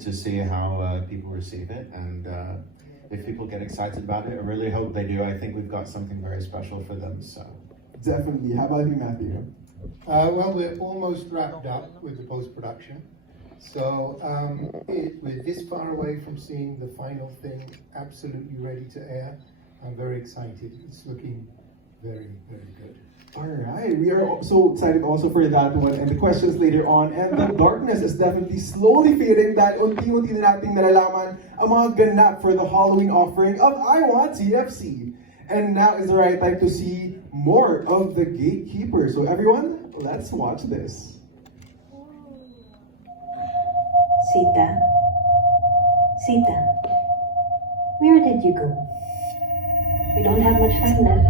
to see how people receive it, and if people get excited about it, I really hope they do. I think we've got something very special for them. So definitely. How about you, Matthew? Well, we're almost wrapped up with the post-production. So we're this far away from seeing the final thing absolutely ready to air. I'm very excited. It's looking very, very good. All right, we are so excited also for that one and the questions later on. And the darkness is definitely slowly fading dahil unti-unti na nating nalalaman ang mga ganap for the Halloween offering of iWantTFC. And now is the right time to see more of the Gatekeeper. So everyone, let's watch this. Sita, where did you go? We don't have much time left.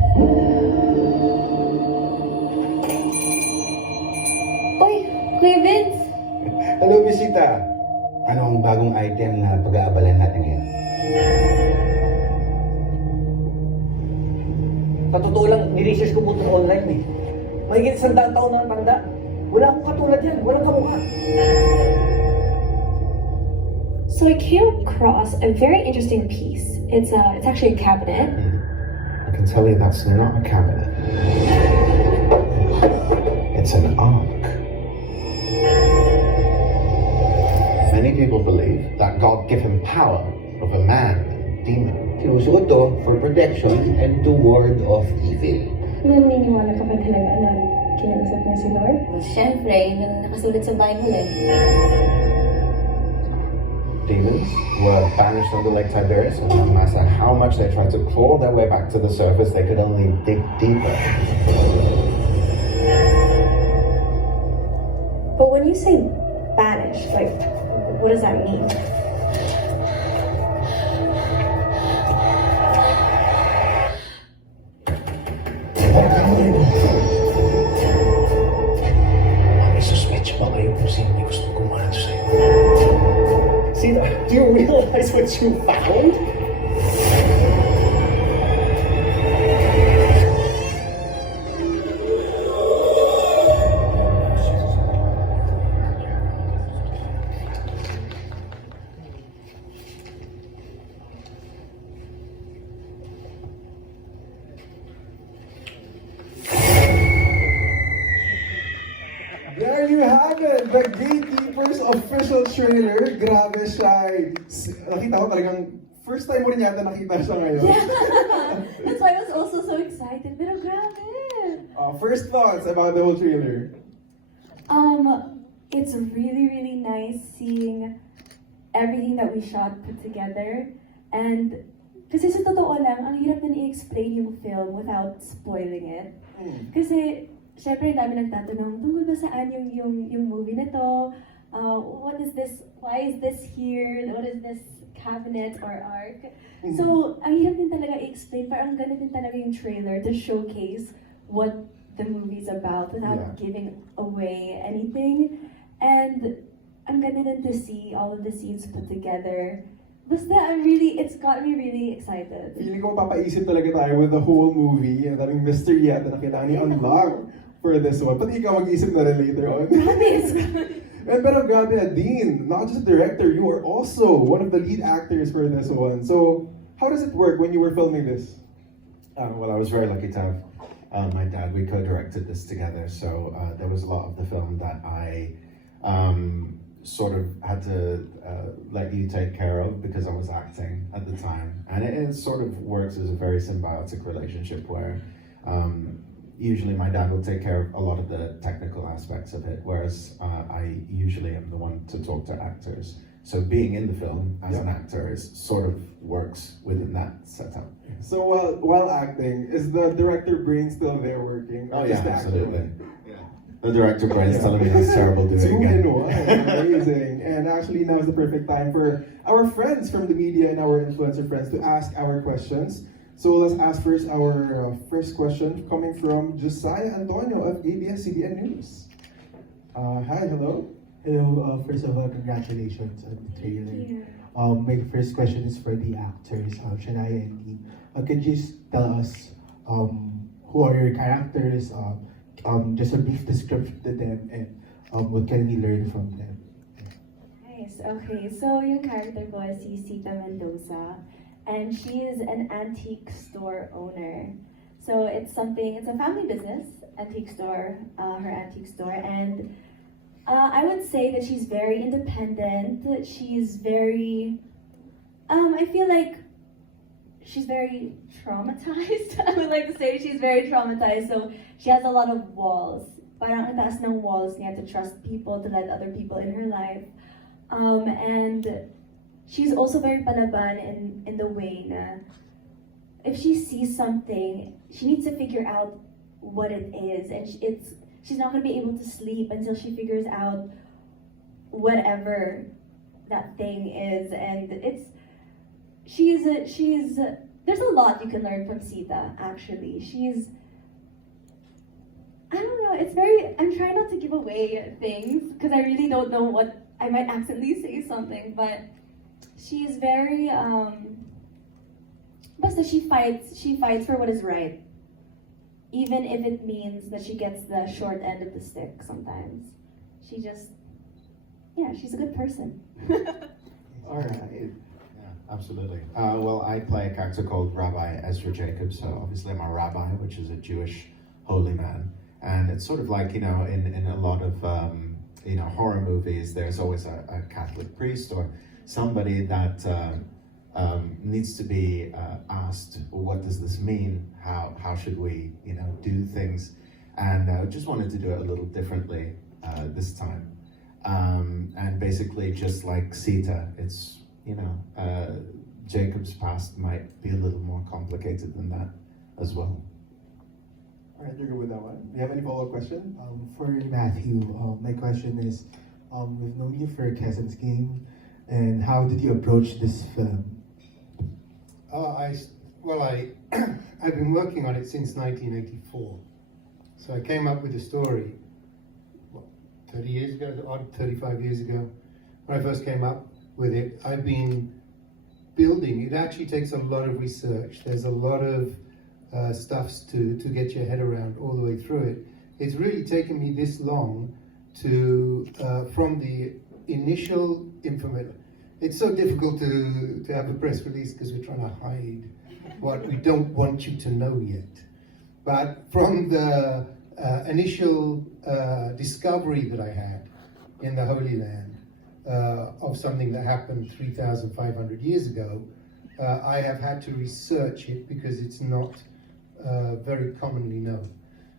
Oy, Kuya Vince! Hello, Bisita! Ano ang bagong item na pag-aabalan natin ngayon? Sa totoo lang, niresearch ko po ito online eh. Mahigit 100 taon na ang tanda. Wala akong katulad yan, walang kamukha. So I came across a very interesting piece. It's actually a cabinet. I can tell you that's not a cabinet. It's an ark. Many people believe that God gave him power over man and demon. Sinusuot to for protection and to ward off evil. Naniniwala ka ba talaga na kinausap niya si Lord? Well, syempre, yun ang nakasulat sa Bible eh. Demons were banished from the Lake Tiberias, and no matter how much they tried to claw their way back to the surface, they could only dig deeper. But when you say banished, like, what does that mean? May suspecha ba kayo kung sino may gusto kumano sa'yo? Sino? Do you realize what you found? There you have it! The Gatekeeper's official trailer. Grabe siya. Nakita ko talagang first time mo rin yata nakita siya ngayon. Yeah. That's why I was also so excited. Pero grabe! First thoughts about the whole trailer? It's really, really nice seeing everything that we shot put together. And kasi sa totoo lang, ang hirap na i-explain yung film without spoiling it. Kasi syempre, dami nagtatanong, tungkol ba saan yung movie na to? What is this? Why is this here? What is this cabinet or ark? So, ang hirap din talaga i-explain. Parang ganun din talaga yung trailer to showcase what the movie's about without giving away anything. And ang ganda din to see all of the scenes put together. Basta, it's got me really excited. Feeling ko papaisip talaga tayo with the whole movie. Ang daming mystery yata na kailangan i-unlock for this one. Pati ikaw mag-isip na rin later on. Pero grabe na, Dean, not just a director, you are also one of the lead actors for this one. So, how does it work when you were filming this? Well, I was very lucky to have my dad. We co-directed this together, so there was a lot of the film that I sort of had to let you take care of because I was acting at the time. And it sort of works as a very symbiotic relationship where usually my dad will take care of a lot of the technical aspects of it, whereas I usually am the one to talk to actors. So being in the film as an actor is sort of works within that setup. So while acting, is the director brain still there working? Oh yeah, absolutely. The director brain's telling me that's terrible doing Two again. in one. Amazing. And actually now is the perfect time for our friends from the media and our influencer friends to ask our questions. So let's ask first our first question coming from Josiah Antonio of ABS-CBN News. Hi, hello. Hello, first of all, congratulations on the trailer. My first question is for the actors, Shanaia and Dean. Can you just tell us who are your characters, just a brief description to them, and what can we learn from them? Right. Nice. Okay, so yung character ko is si Sita Mendoza, and she is an antique store owner. So it's a family business, antique store, her antique store, and I would say that she's very independent. She's very, I feel like she's very traumatized. I would like to say she's very traumatized. So she has a lot of walls. Parang ang taas ng walls niya to trust people, to let other people in her life. And she's also very palaban in the way na if she sees something, she needs to figure out what it is, and she's not gonna be able to sleep until she figures out whatever that thing is. And there's a lot you can learn from Sita, actually. I don't know, I'm trying not to give away things, because I really don't know what, I might accidentally say something, but she's very, basta she fights for what is right, even if it means that she gets the short end of the stick sometimes. She's a good person. All right. Yeah, absolutely. Well, I play a character called Rabbi Ezra Jacob, so obviously I'm a rabbi, which is a Jewish holy man. And it's sort of like, in a lot of, horror movies, there's always a Catholic priest or somebody that needs to be asked, well, what does this mean? How should we, do things? And I just wanted to do it a little differently this time. And basically, just like Sita, it's, Jacob's past might be a little more complicated than that as well. All right, you're good with that one. Do you have any follow-up question? For Matthew, my question is, we've known you for Kevin's Game, and how did you approach this film? I've been working on it since 1984. So I came up with the story, 30 years ago, or 35 years ago, when I first came up with it. I've been building. It actually takes a lot of research. There's a lot of stuffs to get your head around all the way through it. It's really taken me this long to, from the initial information. It's so difficult to have a press release because we're trying to hide what we don't want you to know yet. But from the initial discovery that I had in the Holy Land of something that happened 3,500 years ago, I have had to research it because it's not very commonly known.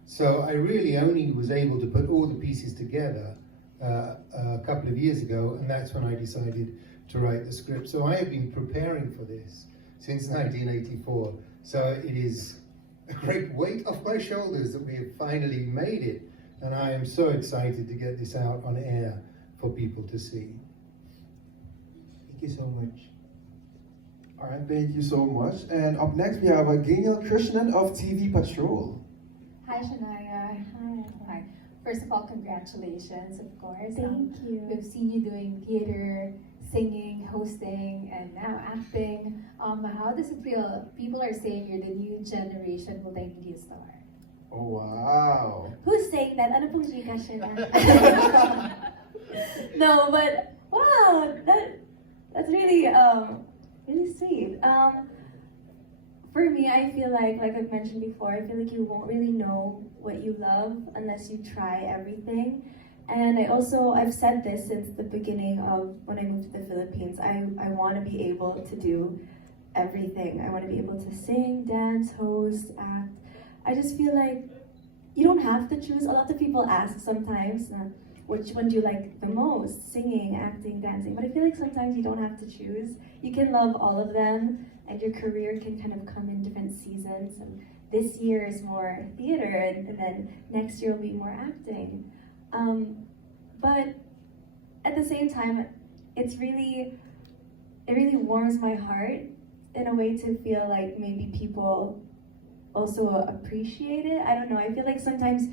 So I really only was able to put all the pieces together a couple of years ago, and that's when I decided to write the script. So I have been preparing for this since 1984. So it is a great weight off my shoulders that we have finally made it, and I am so excited to get this out on air for people to see. Thank you so much. All right, thank you so much. And up next, we have Gabriel Krishnan of TV Patrol. Hi, Shanaia. Hi. First of all, congratulations, of course. Thank you. We've seen you doing theater, singing, hosting, and now acting. How does it feel? People are saying you're the new generation multimedia star. Oh, wow. Who's saying that? Ano pong Chika siya? No, but wow, that's really really sweet. For me, I feel like I've mentioned before, I feel like you won't really know what you love unless you try everything. And I've said this since the beginning of when I moved to the Philippines. I want to be able to do everything. I want to be able to sing, dance, host, act. I just feel like you don't have to choose. A lot of people ask sometimes, which one do you like the most? Singing, acting, dancing. But I feel like sometimes you don't have to choose. You can love all of them, and your career can kind of come in different seasons. And this year is more theater, and then next year will be more acting. But at the same time, it really warms my heart in a way to feel like maybe people also appreciate it. I don't know, I feel like sometimes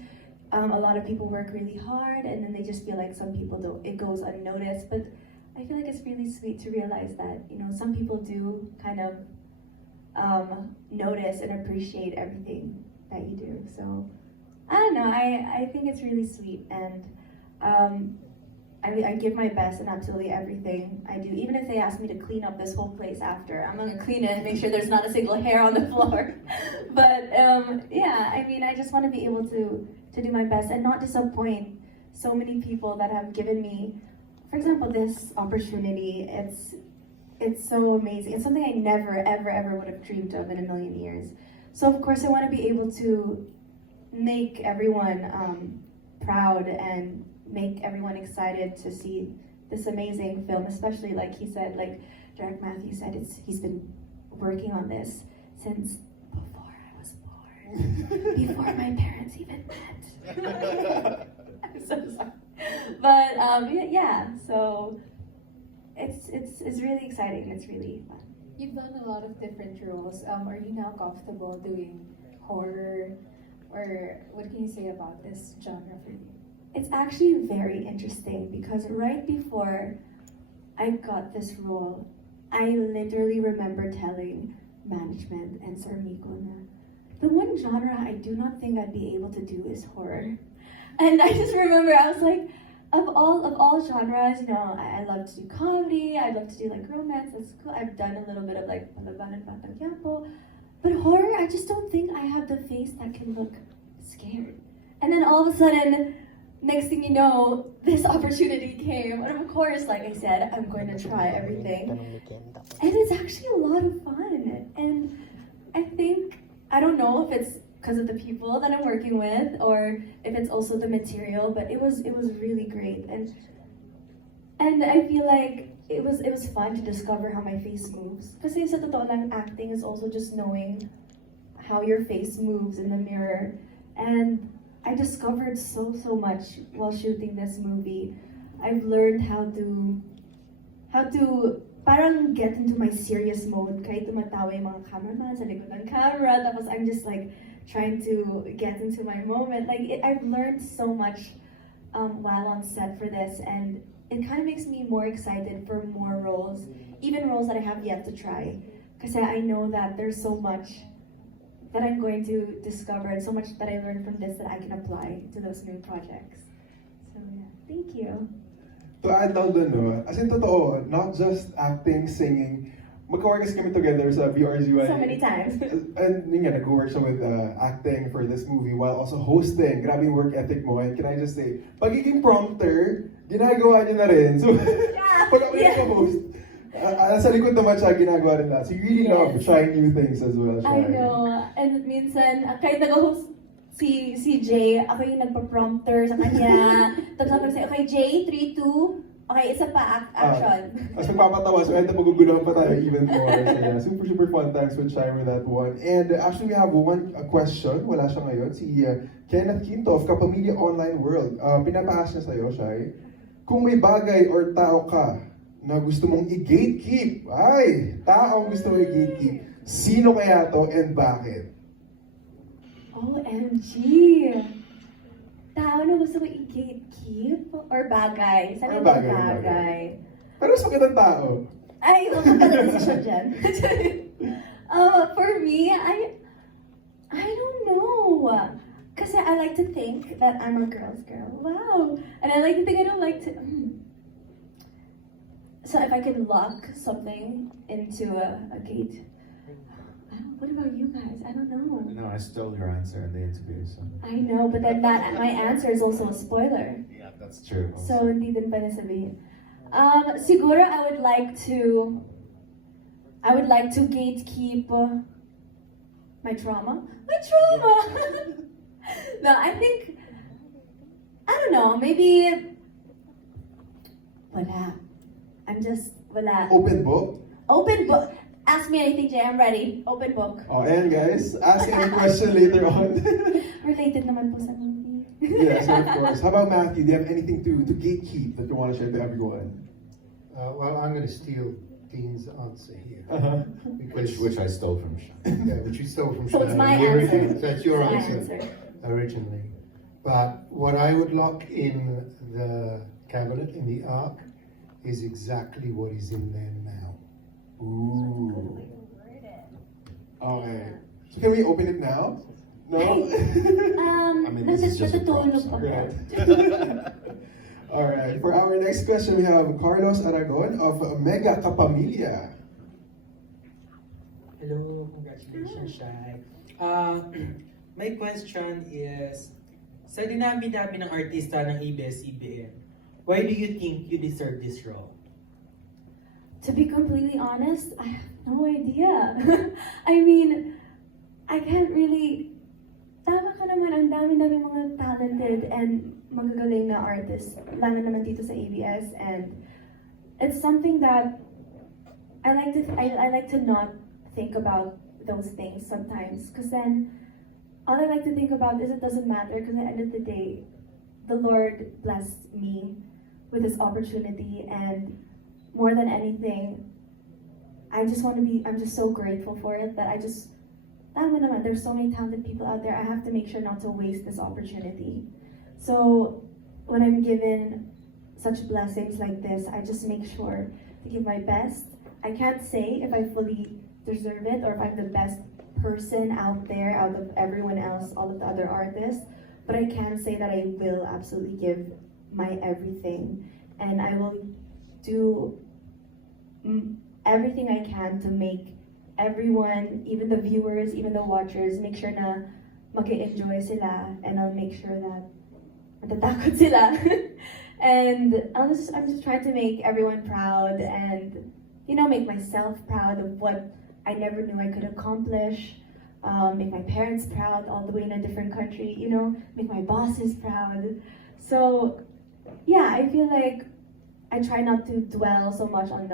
a lot of people work really hard and then they just feel like some people don't, it goes unnoticed. But I feel like it's really sweet to realize that, some people do kind of notice and appreciate everything that you do. So I don't know, I think it's really sweet, and I give my best in absolutely everything I do. Even if they ask me to clean up this whole place after, I'm gonna clean it and make sure there's not a single hair on the floor. But yeah, I mean, I just want to be able to do my best and not disappoint so many people that have given me, for example, this opportunity. It's so amazing. It's something I never, ever would have dreamed of in a million years. So of course I want to be able to make everyone proud and make everyone excited to see this amazing film, especially like he said, like Derek Matthews said, he's been working on this since before I was born, before my parents even met. I'm so sorry. But yeah, so it's really exciting. It's really fun. You've done a lot of different roles. Are you now comfortable doing horror, or what can you say about this genre for you? It's actually very interesting because right before I got this role, I literally remember telling management and Sir Miko na the one genre I do not think I'd be able to do is horror. And I just remember I was like, of all genres, you know, I love to do comedy, I love to do like romance, that's cool. I've done a little bit of like Palaban and Batang Quiapo, but horror, I just don't think I have the face that can look scared. And then all of a sudden, next thing you know, this opportunity came, and of course, like I said, I'm going to try everything. And it's actually a lot of fun. And I think, I don't know if it's because of the people that I'm working with or if it's also the material, but it was really great. And I feel like it was fun to discover how my face moves. Kasi sa totoo lang, acting is also just knowing how your face moves in the mirror. And I discovered so much while shooting this movie. I've learned how to parang get into my serious mode. Kahit tumatawa yung mga cameraman sa likod ng camera, tapos I'm just like trying to get into my moment. Like I've learned so much while on set for this, and it kind of makes me more excited for more roles, even roles that I have yet to try. Because I know that there's so much that I'm going to discover and so much that I learned from this that I can apply to those new projects. So yeah, thank you. To add lang dun, no? As in, totoo, not just acting, singing. Magka-work kasi kami together sa BRZY. So many times. And yun nga, nag-work siya with acting for this movie while also hosting. Grabe yung work ethic mo. And can I just say, pagiging prompter, ginagawa niya na rin. So, pag ako nag-host, sa likod naman siya, ginagawa rin na. So you really love trying new things as well. I know. And minsan, kahit nag-host si Jay, ako yung nagpa-prompter sa kanya. Tapos ako say, okay Jay, 3, 2, okay, isa pa, action. Mas magpapatawa, so ito maguguluhan pa tayo even more. So yeah, super fun times with Shai with that one. And actually we have a question, wala siya ngayon, si Kenneth Quinto of Kapamilya Online World. Pinapaas niya sa'yo, Shai, kung may bagay or tao ka na gusto mong i-gatekeep, taong gusto mong i-gatekeep, sino kaya to and bakit? OMG! Tao na gusto ko i-gatekeep? Or bagay? Sabi ko bagay. Pero mas magandang tao. Ay, magandang decision dyan. For me, I don't know. Kasi I like to think that I'm a girl's girl. Wow! And I like to think I don't like to... So if I could lock something into a gate, what about you guys? I don't know. No, I stole your answer in the interview, so. I know, but then that my answer is also a spoiler. Yeah, that's true. So hindi din pa nasabihin. Siguro I would like to gatekeep my trauma. My trauma. No, I think I don't know. Maybe wala. I'm just wala. Open book? Open book. Ask me anything, Jay. I'm ready. Open book. Oh, and guys, ask any question later on. Related naman po sa movie. Yes, of course. How about Matthew? Do you have anything to gatekeep that you want to share to everyone? Well, I'm going to steal Dean's answer here. Which I stole from Sean. Yeah, which you stole from So it's my Shanaia. answer. That's your It's my answer answer. originally. But what I would lock in the cabinet, in the ark, is exactly what is in there now. Ooh. Okay. So can we open it now? No? I mean, this is just a prop, so- pa. Right. Alright, for our next question, we have Carlos Aragon of Mega Kapamilya. Hello, congratulations, Shai. My question is, sa dinami-dami ng artista ng ABS-CBN, why do you think you deserve this role? To be completely honest, I have no idea. I mean, I can't really... Tama ka naman, ang dami-dami mga talented and magagaling na artists, lalo naman dito sa ABS, and it's something that I like to not think about those things sometimes, because then all I like to think about is it doesn't matter, because at the end of the day, the Lord blessed me with this opportunity, and more than anything, I'm just so grateful for it that there's so many talented people out there. I have to make sure not to waste this opportunity. So when I'm given such blessings like this, I just make sure to give my best. I can't say if I fully deserve it or if I'm the best person out there out of everyone else, all of the other artists, but I can say that I will absolutely give my everything, and I will do everything I can to make everyone, even the viewers, even the watchers, make sure na mag-enjoy sila, and I'll make sure that matatakot sila. And I'm just trying to make everyone proud, and make myself proud of what I never knew I could accomplish. Make my parents proud all the way in a different country, make my bosses proud. So yeah, I feel like I try not to dwell so much on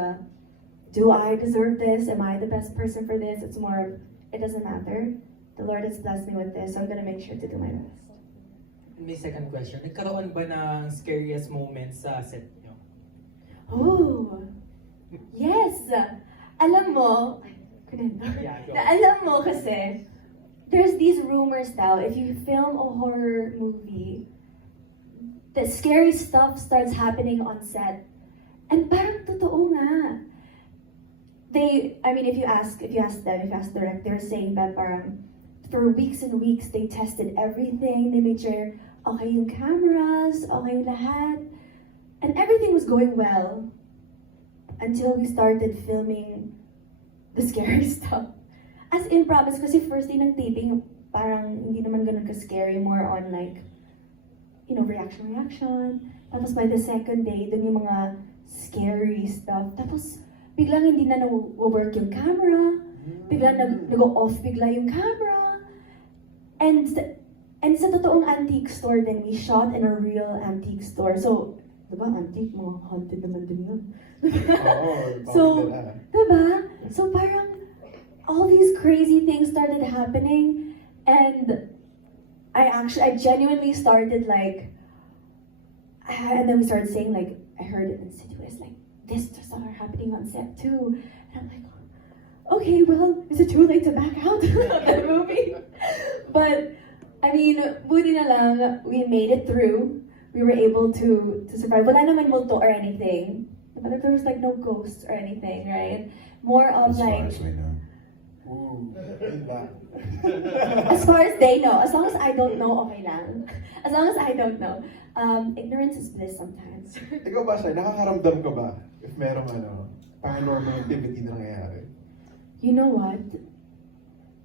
do I deserve this? Am I the best person for this? It's more of, it doesn't matter. The Lord has blessed me with this, so I'm gonna make sure to do my best. May second question, nagkaroon ba ng scariest moments sa set nyo? Oh, yes! Alam mo, Yeah, go. alam mo kasi, there's these rumors now, if you film a horror movie, the scary stuff starts happening on set. And parang totoo nga. If you ask the director, they're saying that parang for weeks and weeks, they tested everything, they made sure okay yung cameras, okay yung lahat, and everything was going well until we started filming the scary stuff. As in, promise, kasi first day ng taping, parang hindi naman ganun ka-scary, more on like, reaction. Tapos by the second day, dun yung mga scary stuff. Tapos, biglang hindi na nag-work yung camera, biglang nag-off bigla yung camera. And sa totoong antique store din, we shot in a real antique store. So, diba, antique, mga haunted naman din yun. So, diba? So parang, all these crazy things started happening, and I genuinely started like, and then we started saying like, I heard it insidious, like, this are happening on set too. And I'm like, okay, well, is it too late to back out of the movie? But, buti na lang, we made it through. We were able to survive. Wala naman multo or anything. But there was like no ghosts or anything, right? More of As far like, as we know. as far as they know. As long as I don't know, okay lang. As long as I don't know. Ignorance is bliss sometimes. Ikaw ba siya, nakakaramdam ka ba if merong paranormal activity na nangyayari? You know what?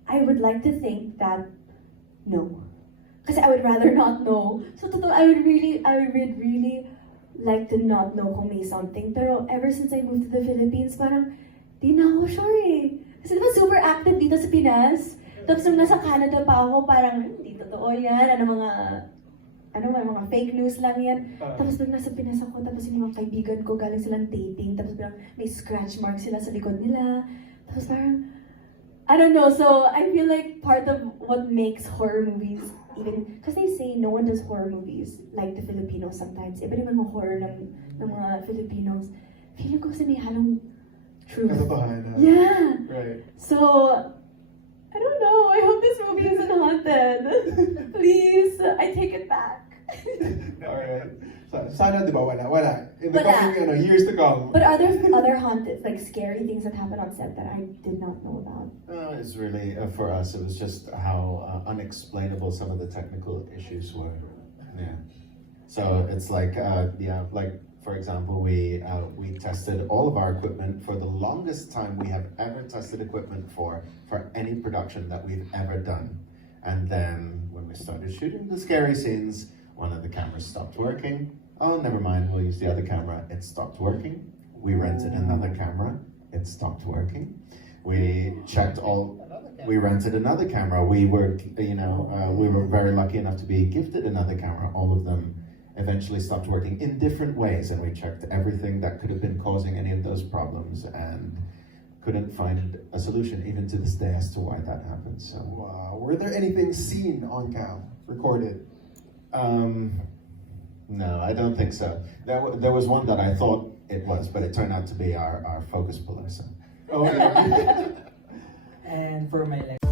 I would like to think that no. Because I would rather not know. So totoo, I would really like to not know kung may something. Pero ever since I moved to the Philippines, parang di na ako sure eh. Kasi diba super active dito sa Pinas? Tapos nung nasa Canada pa ako, parang hindi totoo yan. Mga fake news lang yan. Tapos nung nasa Pinas ako, tapos yung mga kaibigan ko galing silang dating, tapos parang may scratch mark sila sa likod nila. Tapos parang, I don't know, so I feel like part of what makes horror movies even, because they say no one does horror movies like the Filipinos sometimes. Iba naman mga horror ng mga Filipinos. Feeling ko kasi may halong truth. Katotohanan. Yeah. Right. So, I don't know. I hope this movie isn't haunted. Please, I take it back. Alright. Sana, di ba, wala. In the Wala. coming years to come. But are there other haunted, like scary things that happen on set that I did not know about? It's really, for us, it was just how unexplainable some of the technical issues were. Yeah. So it's like, like for example, we tested all of our equipment for the longest time we have ever tested equipment for any production that we've ever done. And then when we started shooting the scary scenes, one of the cameras stopped working. Oh, never mind, we'll use the other camera. It stopped working. We rented another camera. It stopped working. We rented another camera. We were, we were very lucky enough to be gifted another camera. All of them eventually stopped working in different ways, and we checked everything that could have been causing any of those problems and couldn't find a solution even to this day as to why that happened. So, Wow. Were there anything seen on cam, recorded? no, I don't think so. There was one that I thought it was, but it turned out to be our focus puller. So. Okay. And for my next